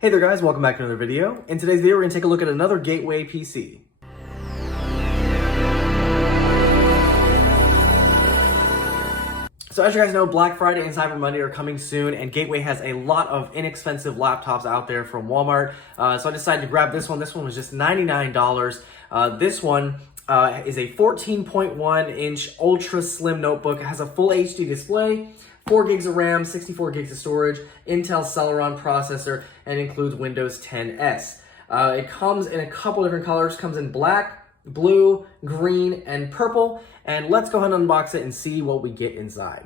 Hey there guys, welcome back to another video. In today's video, we're gonna take a look at another Gateway PC. So as you guys know, Black Friday and Cyber Monday are coming soon, and Gateway has a lot of inexpensive laptops out there from Walmart. So I decided to grab this one. This one was just $99. This one is a 14.1-inch ultra slim notebook. It has a full HD display, 4 gigs of RAM, 64 gigs of storage, Intel Celeron processor, and includes Windows 10s. It comes in a couple different colors. Comes in black, blue, green, and purple. And let's go ahead and unbox it and see what we get inside.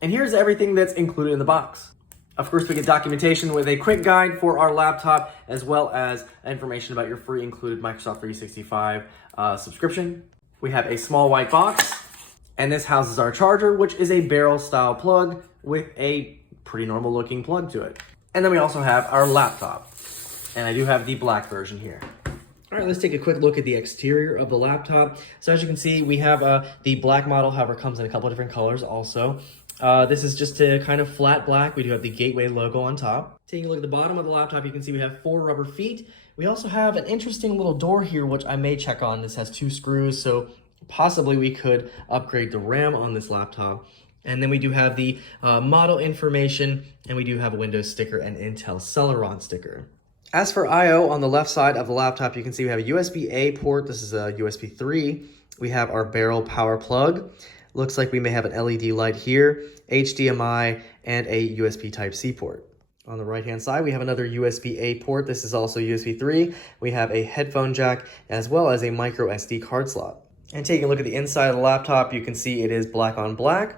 And here's everything that's included in the box. Of course, we get documentation with a quick guide for our laptop, as well as information about your free included Microsoft 365 subscription. We have a small white box. And this houses our charger, which is a barrel style plug with a pretty normal looking plug to it. And then we also have our laptop. And I do have the black version here. All right, let's take a quick look at the exterior of the laptop. So as you can see, we have the black model, however, comes in a couple of different colors also. This is just a kind of flat black. We do have the Gateway logo on top. Taking a look at the bottom of the laptop, you can see we have 4 rubber feet. We also have an interesting little door here, which I may check on. This has 2 screws, so possibly we could upgrade the RAM on this laptop. And then we do have the model information, and we do have a Windows sticker and Intel Celeron sticker. As for I/O, on the left side of the laptop, you can see we have a USB-A port. This is a USB 3. We have our barrel power plug. Looks like we may have an LED light here, HDMI, and a USB Type-C port. On the right-hand side, we have another USB-A port. This is also USB 3. We have a headphone jack, as well as a micro SD card slot. And taking a look at the inside of the laptop, you can see it is black on black.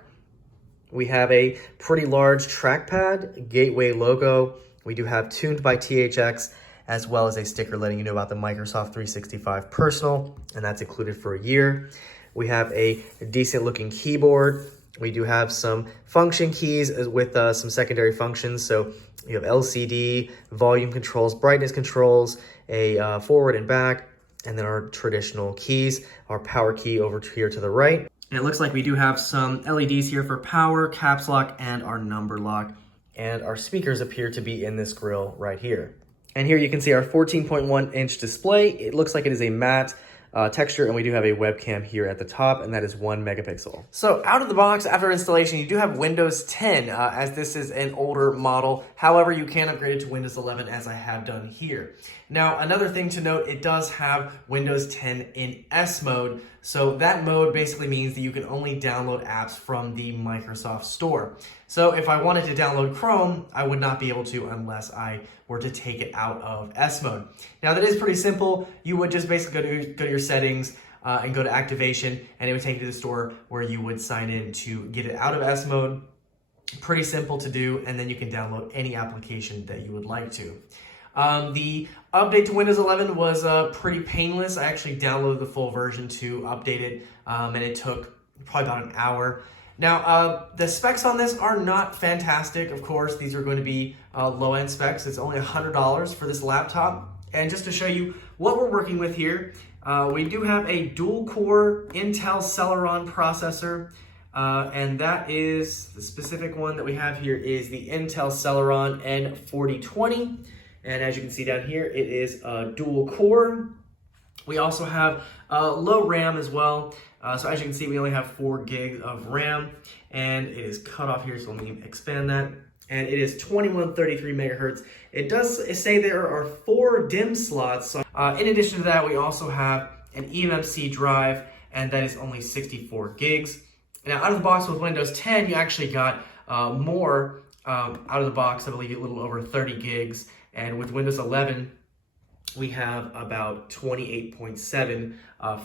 We have a pretty large trackpad, Gateway logo. We do have Tuned by THX, as well as a sticker letting you know about the Microsoft 365 Personal, and that's included for a year. We have a decent looking keyboard. We do have some function keys with some secondary functions. So you have LCD, volume controls, brightness controls, a forward and back, and then our traditional keys, our power key over here to the right. And it looks like we do have some LEDs here for power, caps lock, and our number lock. And our speakers appear to be in this grill right here. And here you can see our 14.1-inch display. It looks like it is a matte texture, and we do have a webcam here at the top, and that is 1 megapixel. So out of the box, after installation, you do have Windows 10, as this is an older model. However, you can upgrade it to Windows 11, as I have done here. Now, another thing to note, it does have Windows 10 in S mode. So that mode basically means that you can only download apps from the Microsoft Store. So if I wanted to download Chrome, I would not be able to unless I were to take it out of S mode. Now that is pretty simple. You would just basically go to your settings and go to activation, and it would take you to the store where you would sign in to get it out of S mode. Pretty simple to do, and then you can download any application that you would like to. The update to Windows 11 was pretty painless. I actually downloaded the full version to update it, and it took probably about an hour. Now, the specs on this are not fantastic, of course. These are going to be low-end specs. It's only $100 for this laptop. And just to show you what we're working with here, we do have a dual-core Intel Celeron processor, and that is the specific one that we have here is the Intel Celeron N4020. And as you can see down here, it is dual core. We also have low RAM as well. So as you can see, we only have 4 gigs of RAM, and it is cut off here, so let me expand that. And it is 2133 megahertz. It does say there are 4 DIMM slots. So, in addition to that, we also have an eMMC drive, and that is only 64 gigs. Now, out of the box with Windows 10, you actually got more out of the box. I believe a little over 30 gigs. And with Windows 11, we have about 28.7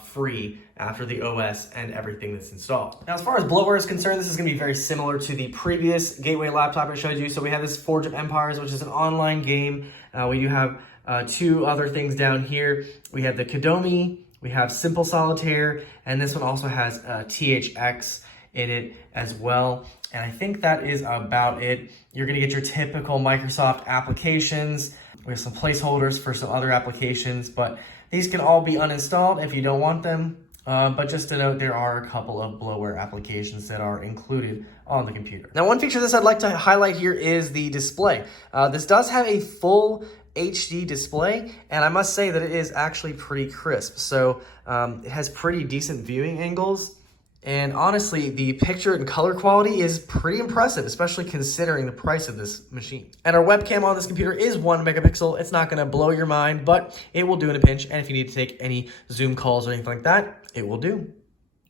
free after the OS and everything that's installed. Now, as far as bloatware is concerned, this is going to be very similar to the previous Gateway laptop I showed you. So we have this Forge of Empires, which is an online game. We do have 2 other things down here. We have the Kodomi, we have Simple Solitaire, and this one also has THX in it as well. And I think that is about it. You're gonna get your typical Microsoft applications. We have some placeholders for some other applications, but these can all be uninstalled if you don't want them. But just to note, there are a couple of bloatware applications that are included on the computer. Now, one feature of this I'd like to highlight here is the display. This does have a full HD display, and I must say that it is actually pretty crisp. So it has pretty decent viewing angles, and honestly, the picture and color quality is pretty impressive, especially considering the price of this machine. And our webcam on this computer is 1 megapixel. It's not gonna blow your mind, but it will do in a pinch, and if you need to take any Zoom calls or anything like that, it will do.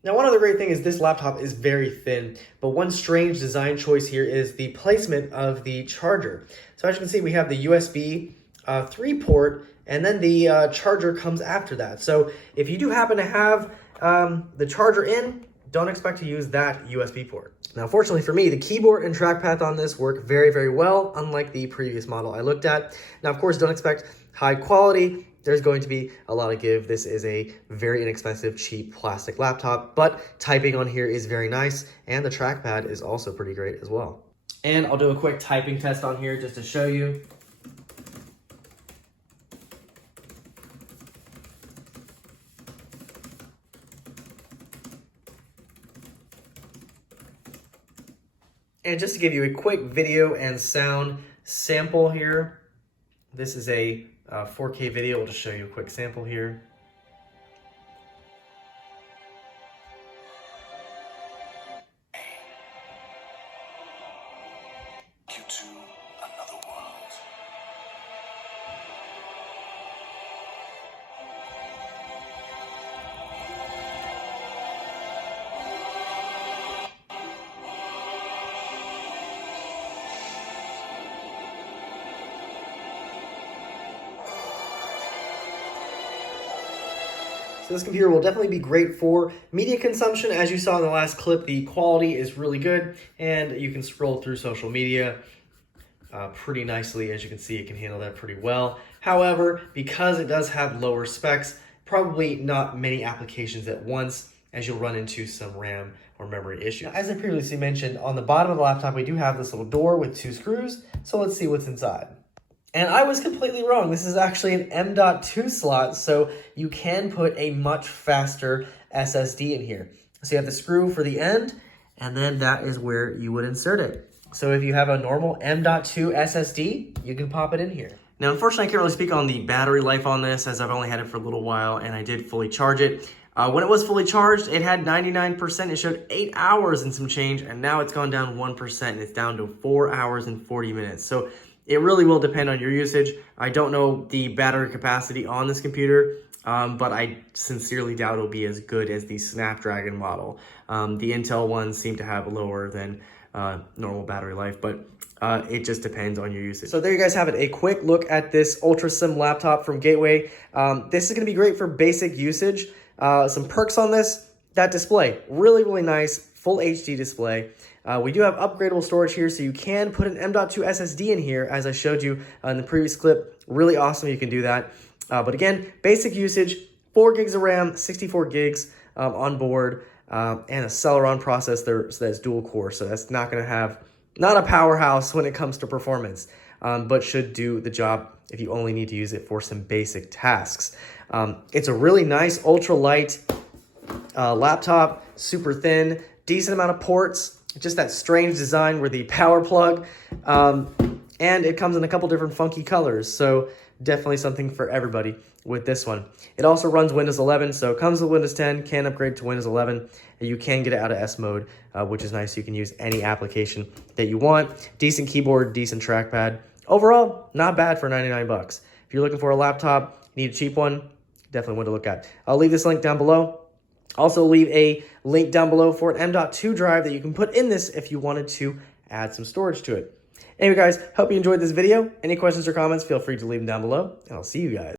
Now, one other great thing is this laptop is very thin, but one strange design choice here is the placement of the charger. So as you can see, we have the USB 3 port, and then the charger comes after that. So if you do happen to have the charger in, don't expect to use that USB port. Now, fortunately for me, the keyboard and trackpad on this work very, very well, unlike the previous model I looked at. Now, of course, don't expect high quality. There's going to be a lot of give. This is a very inexpensive, cheap plastic laptop, but typing on here is very nice, and the trackpad is also pretty great as well. And I'll do a quick typing test on here just to show you. And just to give you a quick video and sound sample here, this is a 4K video. We'll just show you a quick sample here. Q2, another world. So this computer will definitely be great for media consumption. As you saw in the last clip, the quality is really good, and you can scroll through social media pretty nicely. As you can see, it can handle that pretty well. However, because it does have lower specs, probably not many applications at once, as you'll run into some RAM or memory issues. Now, as I previously mentioned, on the bottom of the laptop, we do have this little door with 2 screws. So let's see what's inside. And I was completely wrong. This is actually an M.2 slot, so you can put a much faster SSD in here. So you have the screw for the end, and then that is where you would insert it. So if you have a normal M.2 SSD, you can pop it in here. Now, unfortunately, I can't really speak on the battery life on this, as I've only had it for a little while, and I did fully charge it. When it was fully charged, it had 99%. It showed 8 hours and some change, and now it's gone down 1%, and it's down to 4 hours and 40 minutes. So it really will depend on your usage. I don't know the battery capacity on this computer, but I sincerely doubt it'll be as good as the Snapdragon model. The Intel ones seem to have lower than normal battery life, but it just depends on your usage. So there you guys have it, a quick look at this UltraSim laptop from Gateway. This is gonna be great for basic usage. Some perks on this, that display, really, really nice, full HD display. We do have upgradable storage here, so you can put an M.2 SSD in here, as I showed you in the previous clip. Really awesome, you can do that. But again, basic usage, 4 gigs of RAM, 64 gigs on board, and a Celeron processor, so that's dual core. So that's not gonna have, not a powerhouse when it comes to performance, but should do the job if you only need to use it for some basic tasks. It's a really nice, ultra light laptop, super thin, decent amount of ports, just that strange design with the power plug, and it comes in a couple different funky colors, so definitely something for everybody with this one. It also runs Windows 11, so it comes with Windows 10, can upgrade to Windows 11, and you can get it out of S mode, which is nice. You can use any application that you want. Decent keyboard, decent trackpad. Overall, not bad for 99 bucks. If you're looking for a laptop, need a cheap one, definitely one to look at. I'll leave this link down below. Also leave a link down below for an M.2 drive that you can put in this if you wanted to add some storage to it. Anyway, guys, hope you enjoyed this video. Any questions or comments, feel free to leave them down below, and I'll see you guys.